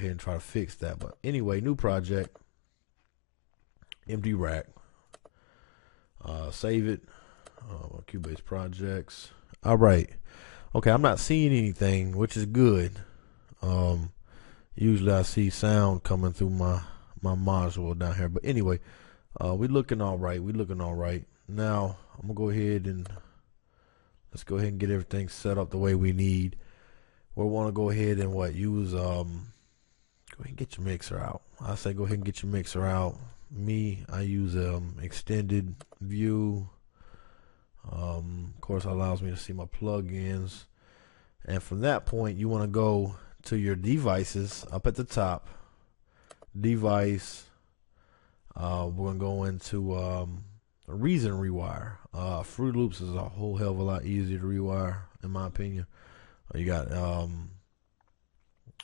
ahead and try to fix that. But anyway, new project, empty rack. Save it. Cubase projects. All right. Okay, I'm not seeing anything, which is good. Usually I see sound coming through my module down here. But anyway, we looking all right. We looking all right. Now I'm gonna go ahead and let's go ahead and get everything set up the way we need. We want to go ahead and use go ahead and get your mixer out. I say go ahead and get your mixer out. I use extended view. Of course, it allows me to see my plugins, and from that point you want to go to your devices up at the top. Device. We're gonna go into Reason Rewire. Fruit Loops is a whole hell of a lot easier to rewire, in my opinion. You got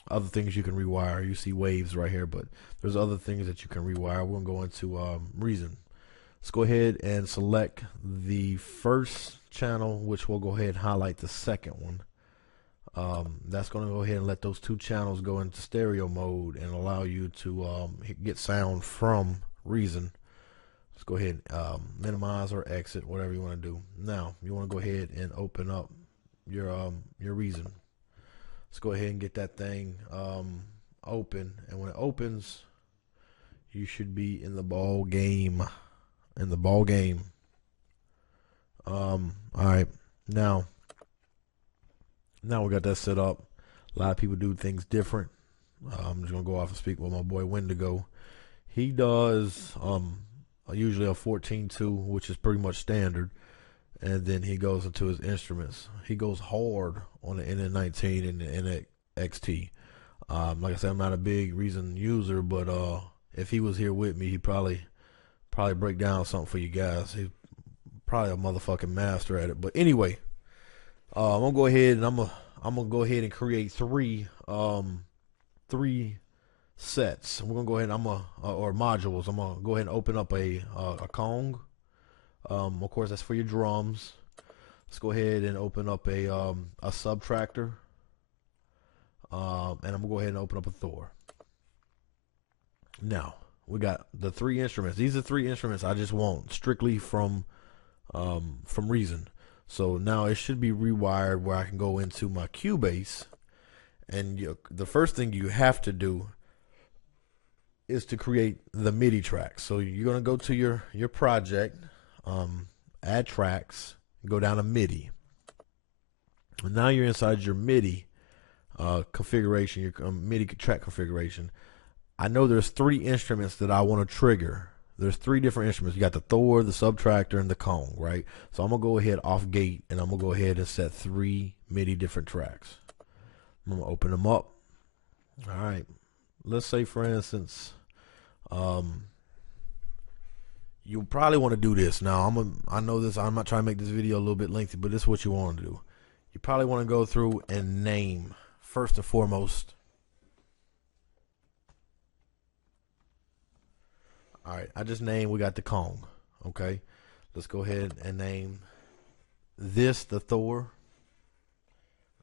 other things you can rewire. You see waves right here, but there's other things that you can rewire. We're gonna go into Reason. Let's go ahead and select the first channel, which will go ahead and highlight the second one. That's going to go ahead and let those two channels go into stereo mode and allow you to get sound from Reason. Let's go ahead and minimize or exit, whatever you want to do. Now you want to go ahead and open up your Reason. Let's go ahead and get that thing open, and when it opens, you should be in the ball game. All right, now we got that set up. A lot of people do things different. I'm just gonna go off and speak with my boy Wendigo. He does usually a 14.2, which is pretty much standard, and then he goes into his instruments. He goes hard on the NN19 and the NXT. Like I said, I'm not a big Reason user, but if he was here with me, he'd probably break down something for you guys. He's probably a motherfucking master at it. But anyway, I'm gonna go ahead and I'm gonna go ahead and create three sets. We're gonna go ahead and or modules. I'm gonna go ahead and open up a Kong. Of course, that's for your drums. Let's go ahead and open up a subtractor. And I'm gonna go ahead and open up a Thor. Now we got the three instruments. These are three instruments I just want strictly from Reason. So now it should be rewired where I can go into my Cubase, and the first thing you have to do is to create the MIDI track. So you're gonna go to your project, add tracks, go down to MIDI. And now you're inside your MIDI configuration, your MIDI track configuration. I know there's three instruments that I want to trigger. There's three different instruments. You got the Thor, the subtractor, and the Kong, right? So I'm gonna go ahead off gate, and I'm gonna go ahead and set three MIDI different tracks. I'm gonna open them up. All right. Let's say, for instance, you probably want to do this. Now I know this. I'm not trying to make this video a little bit lengthy, but this is what you want to do. You probably want to go through and name first and foremost. All right, I just named, we got the Kong. Okay, let's go ahead and name this the Thor.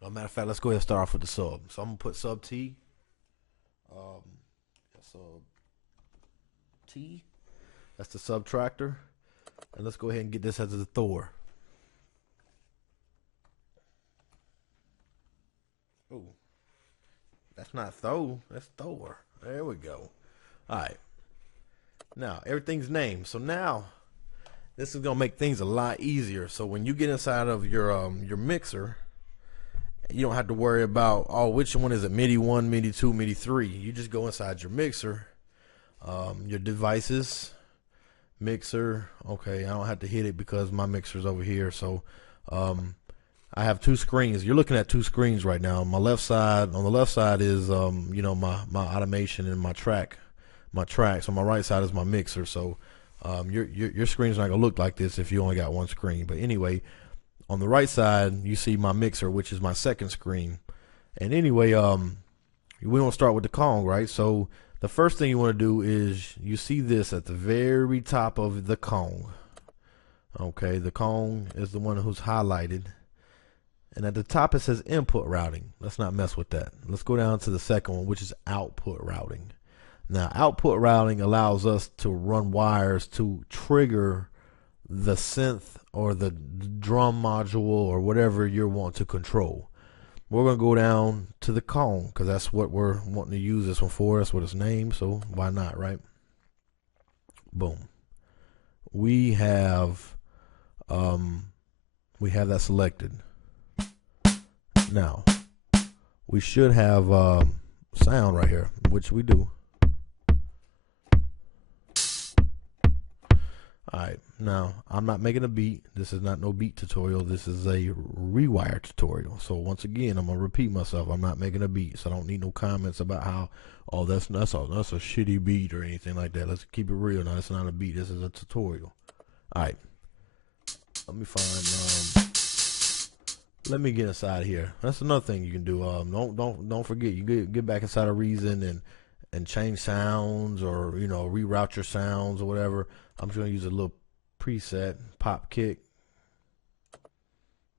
As a matter of fact, let's go ahead and start off with the sub. So I'm gonna put sub T. Sub T. That's the subtractor, and let's go ahead and get this as the Thor. Oh, that's not Thor. That's Thor. There we go. All right. Now everything's named. So now this is gonna make things a lot easier. So when you get inside of your mixer, you don't have to worry about, oh, which one is it, MIDI 1, MIDI 2, MIDI 3. You just go inside your mixer, your devices, mixer. Okay, I don't have to hit it because my mixer's over here. So I have two screens. You're looking at two screens right now. On the left side is my automation and my track. So my right side is my mixer. So your screen's not gonna look like this if you only got one screen. But anyway, on the right side you see my mixer, which is my second screen. And anyway, we want to start with the Kong, right? So the first thing you want to do is, you see this at the very top of the Kong. Okay, the Kong is the one who's highlighted, And at the top it says input routing. Let's not mess with that. Let's go down to the second one, which is output routing. Now, output routing allows us to run wires to trigger the synth or the drum module or whatever you want to control. We're going to go down to the cone because that's what we're wanting to use this one for. That's what it's named, so why not, right? Boom. We have that selected. Now, we should have sound right here, which we do. Alright, now I'm not making a beat. This is not no beat tutorial. This is a Rewire tutorial. So once again, I'm gonna repeat myself. I'm not making a beat, so I don't need no comments about how, oh, that's a shitty beat or anything like that. Let's keep it real. Now, it's not a beat. This is a tutorial. Alright, let me find. Let me get inside here. That's another thing you can do. Don't forget. You get back inside of Reason and change sounds, or reroute your sounds or whatever. I'm just gonna use a little preset pop kick.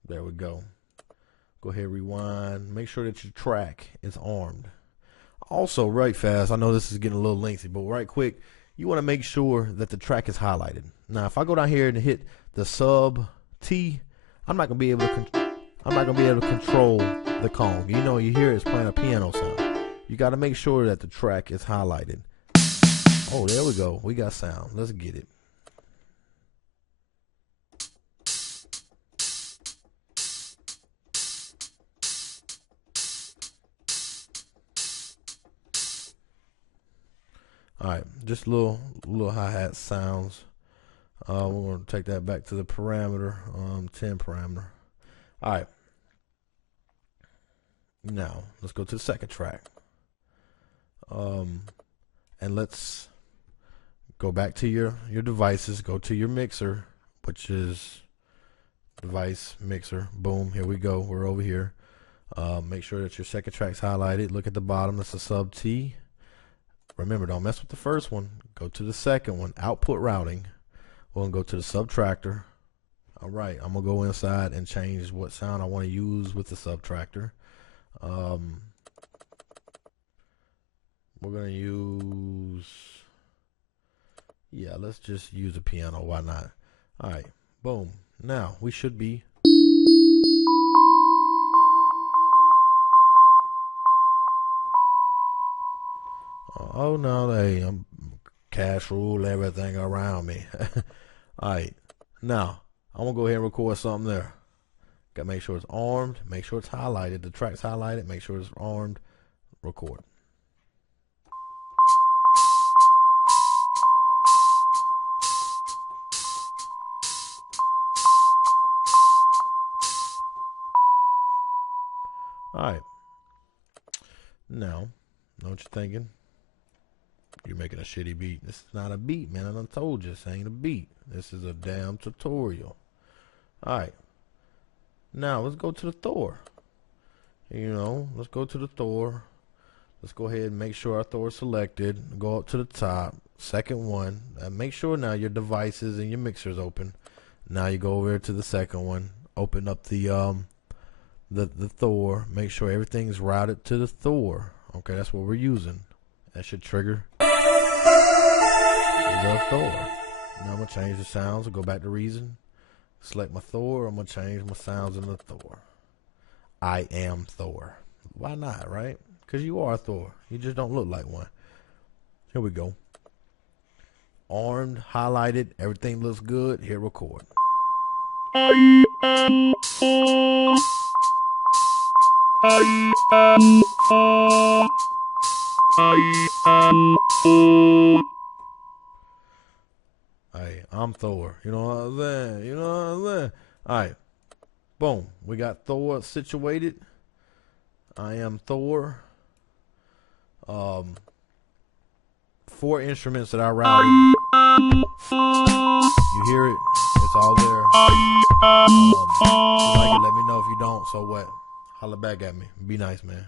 There we go. Go ahead, rewind. Make sure that your track is armed. Also, right fast, I know this is getting a little lengthy, but right quick, you want to make sure that the track is highlighted. Now, if I go down here and hit the sub T, I'm not gonna be able to control the cone. You hear it's playing a piano sound. You got to make sure that the track is highlighted. Oh, there we go. We got sound. Let's get it. All right, just little hi-hat sounds. We're going to take that back to the parameter, 10 parameter. All right. Now, let's go to the second track. And let's go back to your devices. Go to your mixer, which is device mixer. Boom, here we go. We're over here. Make sure that your second track's highlighted. Look at the bottom. That's a sub T. Remember, don't mess with the first one. Go to the second one, output routing. We're going to go to the subtractor. All right, I'm going to go inside and change what sound I want to use with the subtractor. We're going to use, let's just use a piano. Why not? All right, boom. Now, we should be. Oh, no, I'm cash rule everything around me. All right, now, I'm going to go ahead and record something there. Got to make sure it's armed, make sure it's highlighted. The track's highlighted, make sure it's armed, record. All right. Now, know what you're thinking? You're making a shitty beat. This is not a beat, man. I done told you this ain't a beat. This is a damn tutorial. All right. Now, let's go to the Thor. Let's go to the Thor. Let's go ahead and make sure our Thor is selected. Go up to the top. Second one. Make sure now your devices and your mixer's open. Now you go over to the second one. Open up the Thor. Make sure everything's routed to the Thor. Okay, that's what we're using. That should trigger the Thor. Now I'm going to change the sounds and go back to Reason. Select my Thor. I'm going to change my sounds in the Thor. I am Thor. Why not, right? Because you are Thor. You just don't look like one. Here we go. Armed, highlighted. Everything looks good. Here, record. I am Thor. I am Thor. I am Thor. I'm Thor. You know what I'm saying? Alright. Boom. We got Thor situated. I am Thor. 4 instruments that I routed. You hear it? It's all there. If you like it, let me know. If you don't, so what? Holla back at me. Be nice, man.